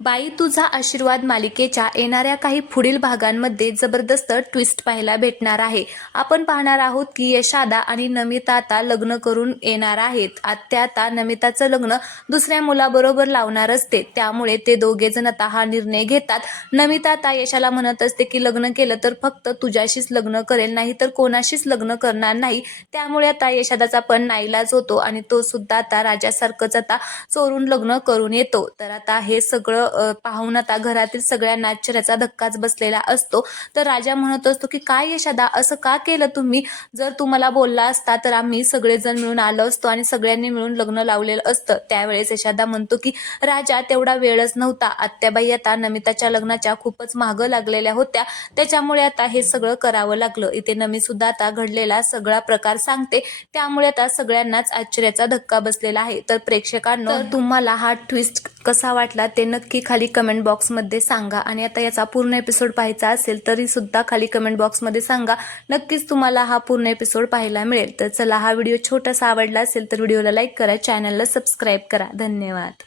बाई तुझा आशीर्वाद मालिकेच्या येणाऱ्या काही पुढील भागांमध्ये जबरदस्त ट्विस्ट पाहायला भेटणार आहे. आपण पाहणार आहोत की यशादा आणि नमिता आता लग्न करून येणार आहेत. आत्या आता नमिताचं लग्न दुसऱ्या मुलाबरोबर लावणार असते, त्यामुळे ते दोघे जण आता हा निर्णय घेतात. नमिता आता यशाला म्हणत असते की लग्न केलं तर फक्त तुझ्याशीच लग्न करेल, नाही तर कोणाशीच लग्न करणार नाही. त्यामुळे आता यशादाचा पण नाईलाज होतो आणि तो सुद्धा आता राजासारखंच आता चोरून लग्न करून येतो. तर आता हे सगळं पाहून आता घरातील सगळ्यांना आश्चर्याचा धक्काच बसलेला असतो. तर राजा म्हणत असतो की काय यशादा, असं का केलं तुम्ही? जर तुम्हाला बोलला असता तर आम्ही सगळेजण मिळून आलो असतो आणि सगळ्यांनी मिळून लग्न लावलेलं असतं. त्यावेळेस यशादा म्हणतो की राजा तेवढा वेळच नव्हता. आत्याबाई आता नमिताच्या लग्नाच्या खूपच मागं लागलेल्या होत्या, त्याच्यामुळे आता हे सगळं करावं लागलं. इथे नमी सुद्धा आता घडलेला सगळा प्रकार सांगते, त्यामुळे आता सगळ्यांनाच आश्चर्याचा धक्का बसलेला आहे. तर प्रेक्षकांनो, तर तुम्हाला हा ट्विस्ट कसा वाटला ते नक्की खाली कमेंट बॉक्समध्ये सांगा. आणि आता याचा पूर्ण एपिसोड पाहायचा असेल तरी सुद्धा खाली कमेंट बॉक्समध्ये सांगा. नक्कीच तुम्हाला हा पूर्ण एपिसोड पाहायला मिळेल. तर चला, हा व्हिडिओ छोटासा आवडला असेल तर व्हिडिओला लाईक करा, चॅनलला सबस्क्राईब करा. धन्यवाद.